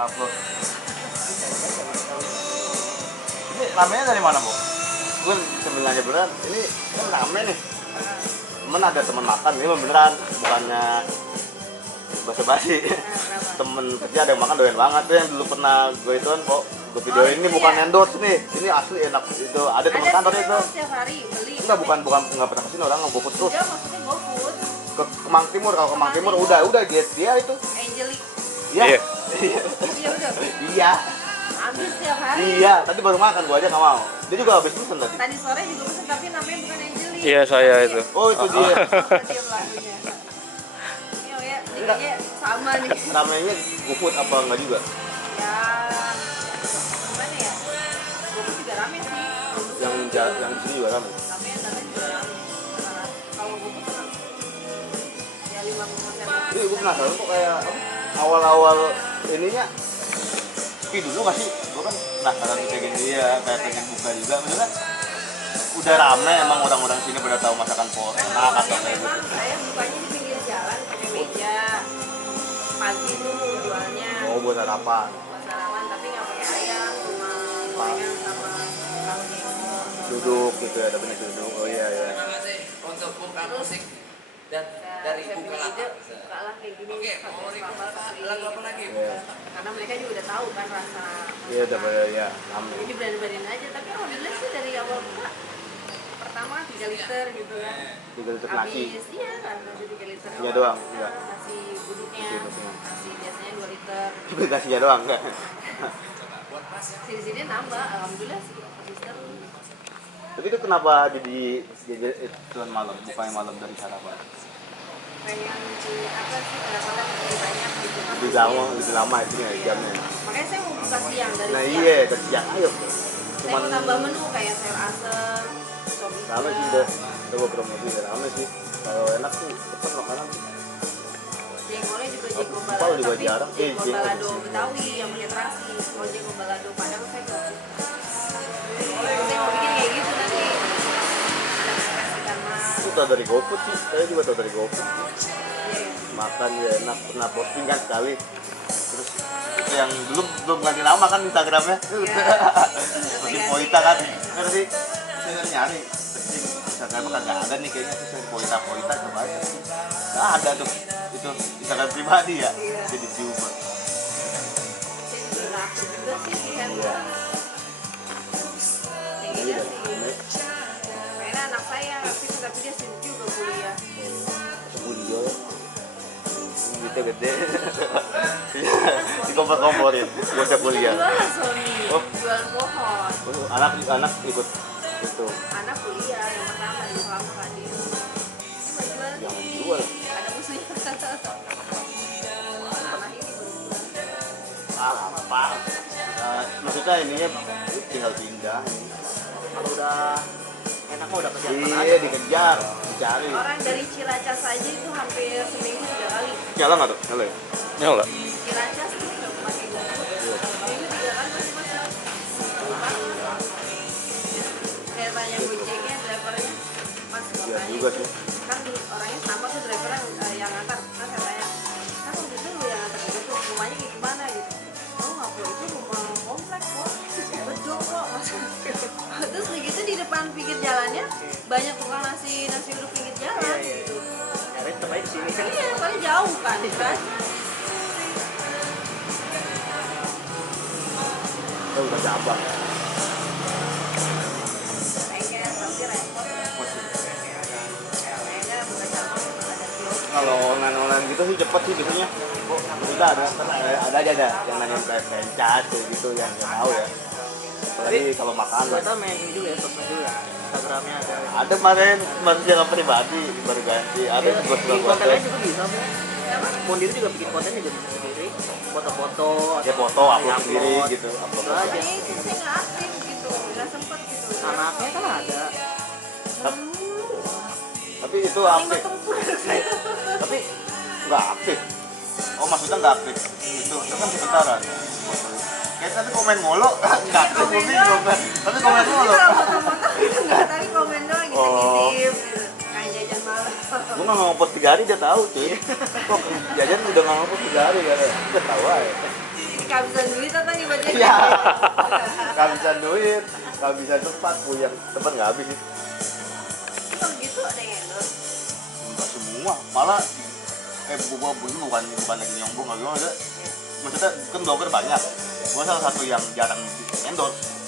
upload. Ini ramenya dari mana, Bu? Gue sebenarnya beneran, ini kan rame nih. Temen ada temen makan, ini beneran, bukannya basa-basi. Temen kerja ada yang makan doyan banget tuh yang dulu pernah gue ituan kok. Gue videoin ini bukan endorse nih, ini asli enak itu. Ada temen kantor itu. Setiap hari beli. Enggak, bukan pernah kesini orang GoFood terus. Enggak, maksudnya GoFood. Ke Kemang Timur, kalau Kemang Timur udah dia itu. Angelic. Iya. Iya. Iya udah. Iya. Ambil setiap hari. Iya, tadi baru makan, gua aja nggak mau. Dia juga habis pesen tadi. Tadi sore juga pesen tapi namanya bukan Angelic. Iya, saya itu. Oh, itu dia. Dia pelakunya. Ini ya, dikanya sama nih. Namanya GoFood apa enggak juga? Ya, gimana ya? GoFood juga rame sih. Yang di sini juga ramai. Rame, tapi juga rame. Kalau GoFood kan ya 50%. Jadi gue penasaran kok kayak apa, awal-awal ininya sepi dulu nggak sih? Gue kan penasaran pengen dia kayak pengen buka juga. Maksudnya udah rame emang orang-orang sini pada tahu masakan po enak atau Awalnya kayak gitu. memang saya bukanya di pinggir jalan pakai meja. Pagi tuh jualnya. Oh, buat sarapan. Buat sarapan tapi nggak pakai ayam, cuma gorengan sama tahu jengkol. Duduk gitu ya, tapi duduk. Oh iya ya. Terima kasih untuk buka musik dan dari Saya punya Bukalapak. ide, bukalah kayak gini. Oke, pakai mau kelapa seperti lagu apa lagi? Iya. karena mereka juga udah tahu kan rasa Iya, udah pada ya rame. jadi berani-beraniin aja tapi alhamdulillah sih dari awal buka pertama 3 liter gitu kan 3 liter nasi. habis iya kan nasi 3 liter Nasinya doang, enggak? nasi buduknya Nasi buduknya. nasi biasanya 2 liter Nasinya doang enggak? Buat Mas ya. sini-sini nambah alhamdulillah sih habis terus Tapi itu kenapa jadi tuan malam, bukanya malam dari sarapan? pengen di apa sih pendapatan lebih banyak gitu kan Lebih lama itu ya jamnya. makanya saya mau buka siang dari Nah siang iya, dari siang ayo. saya mau tambah menu kayak sayur asem sop Rame sih ikan, udah, coba promosi udah rame sih. Kalau enak tuh cepet makanan. jengkolnya juga jengkol Jengkol balado juga tapi jarang. jengkol Jengkol. balado Betawi yang pakai terasi kalau jengkol balado Padang saya nggak saya mau bikin kayak gitu nanti ada kasih ikan mas Itu tau dari GoFood sih, saya juga tau dari GoFood. iya Makan ya enak, pernah posting kan sekali. Terus itu yang belum ganti nama kan Instagramnya. Seperti Poita kan. Terus sih saya nyari searching Instagram kan nggak ada nih kayaknya terus saya Poita coba aja. Nggak ada tuh itu Instagram pribadi ya. Jadi coba. saya juga nggak aktif juga sih di handphone kayak gitu Iya, sih kayaknya anak saya aktif tapi dia sibuk juga kuliah ketemu dia. Gitu gede. Dikompor-komporin bocah kuliah. jualan suami Oh. jualan pohon Anak ikut itu anak kuliah yang pertama di selama kan dia ini mau jualan yang nih. jual. ada musuhnya pernah ini baru jualan. Apa? Maksudnya ininya tinggal pindah. Kalau udah enak mah udah kejar Iya dikejar, dicari. orang dari Ciracas aja itu hampir seminggu 3 kali Nyala nggak tuh? Nyala ya? Nyala. Ciracas tuh nggak pakai GoFood seminggu 3 kali masih masuk saya tanya gojeknya drivernya mas Iya katanya juga itu sih. kan orangnya sama tuh drivernya yang ngantar kan saya tanya kan waktu itu lu yang ngantar itu rumahnya kayak gimana gitu oh nggak kok itu rumah komplek kok betul kok mas terus begitu di depan pinggir jalannya banyak tukang nasi uduk pinggir jalan gitu Nyari terbaik sini kan. iya paling jauh kan Oh udah cabang. pengen tapi repot kayaknya bukan cabang ada kiosk Kalau online gitu sih cepet sih biasanya. Kok kita ada aja ada yang nanya kayak franchise kayak gitu yang nggak tahu ya. Apalagi kalau makanan. Kita main ini juga ya, sosmed juga. Instagramnya ada. Ada kemarin masih yang pribadi baru ganti. Ada Iya, juga bikin buat kontennya juga bisa Bu. apa Mondiri juga bikin kontennya juga bisa sendiri. Foto-foto. dia foto upload sendiri gitu. Upload. Itu aja. ini itu saya nggak aktif gitu nggak sempet gitu Anaknya kan ada. Tapi itu paling aktif. bertempur saya Tapi nggak aktif. Oh maksudnya nggak aktif. Itu kan sekitaran. Kayak tadi komen mulu, nggak aktif gue bingung kan. Tapi komen mulu. kalau foto-foto gitu nggak tapi komen doang gitu Oh. gitu kayak jajan malam Gue nggak ngepost 3 hari dia tahu cuy. Kok jajan udah nggak ngepost 3 hari kan? Udah tahu aja. kehabisan duit atau nih baca? Iya. Kehabisan duit, kehabisan tempat, puyeng. Tempat nggak habis sih. Kalau gitu ada yang endorse. Enggak semua, malah gua bukan lagi nyombong lagi aja. Maksudnya kan blogger banyak. Gua salah satu yang jarang endorse.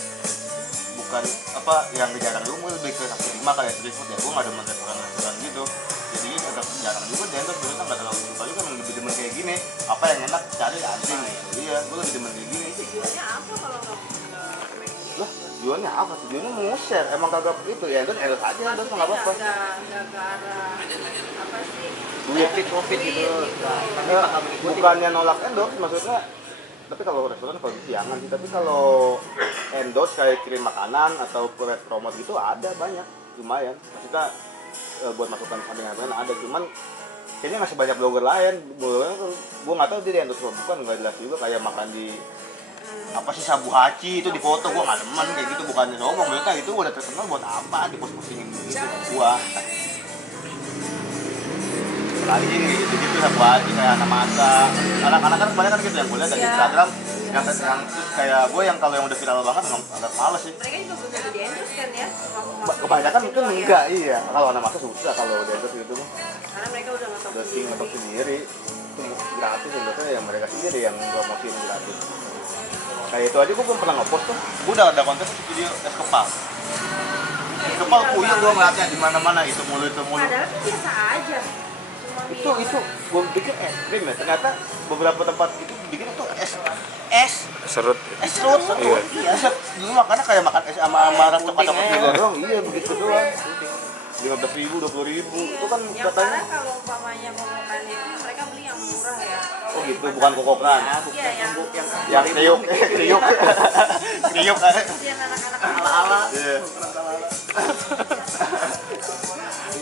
Bukan apa yang jarang dulu, lebih ke kaki lima kayak street food ya. Gua nggak demen restoran gitu. Jadi agak jarang juga di endorse. Sebenarnya nggak terlalu suka juga, yang lebih demen kayak gini. Apa yang enak cari anjing gitu. Iya, gua lebih demen kayak gini. Tujuannya apa kalau nggak pengen? Lah, tujuannya apa? Tujuannya mau share. Emang kagak itu ya, endorse endorse aja, endorse nggak apa-apa. Nggak ke arah apa sih? Profit gitu. Bukannya nolak endorse, maksudnya tapi kalau restoran kalau gitu jangan sih, tapi kalau endorse kayak kirim makanan atau promote gitu ada banyak, lumayan maksudnya buat masukan sampingan ada, cuman kayaknya masih banyak blogger lain. Gue nggak tahu dia di endorse atau bukan, nggak jelas juga. Kayak makan di apa sih Sabu Haci itu di foto, gue nggak demen kayak gitu. Bukannya sombong, mereka itu udah terkenal buat apa di postingin gitu gua. Lagi ini gitu Sabu Haci kayak anak masa, anak-anak kan kebanyakan gitu yang gue lihat dari Instagram. Yang kayak gue yang kalau yang udah viral banget agak males sih. Mereka juga belum jadi endorse kan ya? Kebanyakan mungkin enggak, iya. Kalau anak masa susah kalau di endorse gitu. Karena mereka udah ngetok Udah ngetok sendiri. Itu gratis sebenarnya yang mereka sendiri yang promosiin gratis. Kayak itu aja gue belum pernah ngepost tuh. Gue udah ada konten video es kepal. Es kepal puyeng gue ngeliatnya di mana-mana itu mulu. Padahal itu biasa aja. Cuma Itu gue bikin es krim ya. Ternyata beberapa tempat itu bikin itu es Serut. serut. Iya. Dulu makannya kayak makan es sama coklat-coklat gitu doang. Iya begitu doang. 15.000, 20.000 itu kan yang katanya. parah kalau umpamanya kokokan itu mereka beli yang murah ya. Oh gitu, bukan kokokran. Iya Yang kriuk, kriuk. Kriuk kan. yang anak-anak Ala-ala. Iya.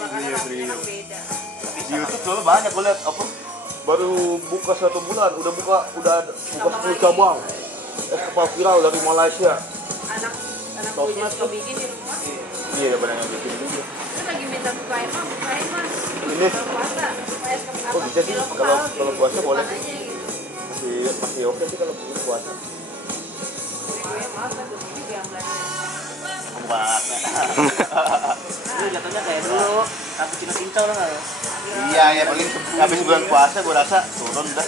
makanya rasanya kan beda. Di YouTube soalnya banyak gue liat apa baru buka 1 bulan udah buka 10 cabang. Es kepal viral dari Malaysia. Anak gue juga suka bikin di rumah. Iya, banyak yang bikin juga. Terus lagi minta bukain mah Ini. bulan puasa supaya Oh, bisa sih. Kalau puasa boleh. aja gitu. Masih oke sih kalau puasa. Gue malas kan gue juga yang belanja. Buatnya. Ini jatuhnya kayak dulu cappuccino cincau lah nggak? Iya, ya paling habis bulan puasa gue rasa turun dah.